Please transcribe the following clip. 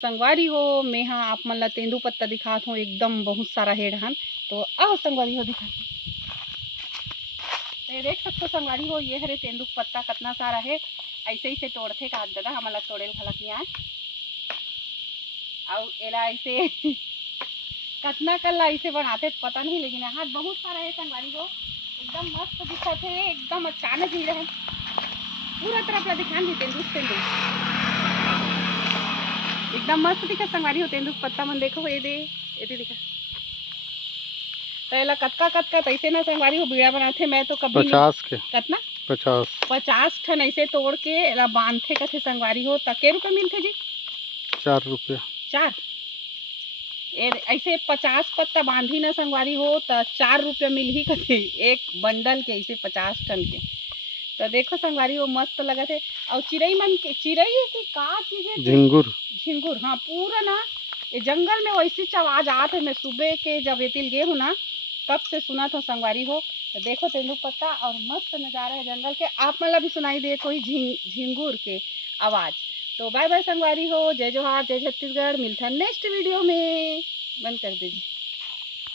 संगवारी हो मैं हाँ आप मन ला तेंदूपत्ता दिखात हूँ एकदम बहुत सारा हेड हन। तो आओ संगवारी हो दिखा तो देख सकते हो संगवारी हो ये हरे तेंदूपत्ता कितना सारा है। ऐसे ही से तोड़ते का दादा हमन ला तोड़े घलक नहीं आए और एला ऐसे कितना कल ऐसे बनाते पता नहीं लेकिन यहाँ बहुत सारा है संगवारी हो एकदम मस्त दिखत है एकदम अचानक ही रहे पूरा तरफ ला दिखान दी तेंदू एकदम मस्त दिखा संगवारी हो तेंदूपत्ता मन देखो ये दे दिखा तो कतका कतका तैसे ना संगवारी हो बीड़ा बनाते मैं तो कभी 50 के कितना 50 ठन ऐसे तोड़ के एला बांधते कथे संगवारी हो तके रुपये मिलते जी 4 रुपया 4 ऐसे 50 पत्ता बांधी ना संगवारी हो तो 4 रुपया मिल ही कथे एक बंडल के ऐसे 50 टन के। तो देखो संगवारी हो मस्त लगत है और चिड़ई मन के चिड़ई है कि का चीज है झिंगुर हाँ पूरा ना ये जंगल में वैसी आवाज आत है। मैं सुबह के जब एतिल गे हूँ ना तब से सुना था संगवारी हो। तो देखो तेंदूपत्ता और मस्त नज़ारा है जंगल के आप मतलब भी सुनाई दे कोई झिंगुर के आवाज़। तो बाय बाय संगवारी हो जय जोहार जय छत्तीसगढ़ मिलता नेक्स्ट वीडियो में बंद कर दीजिए।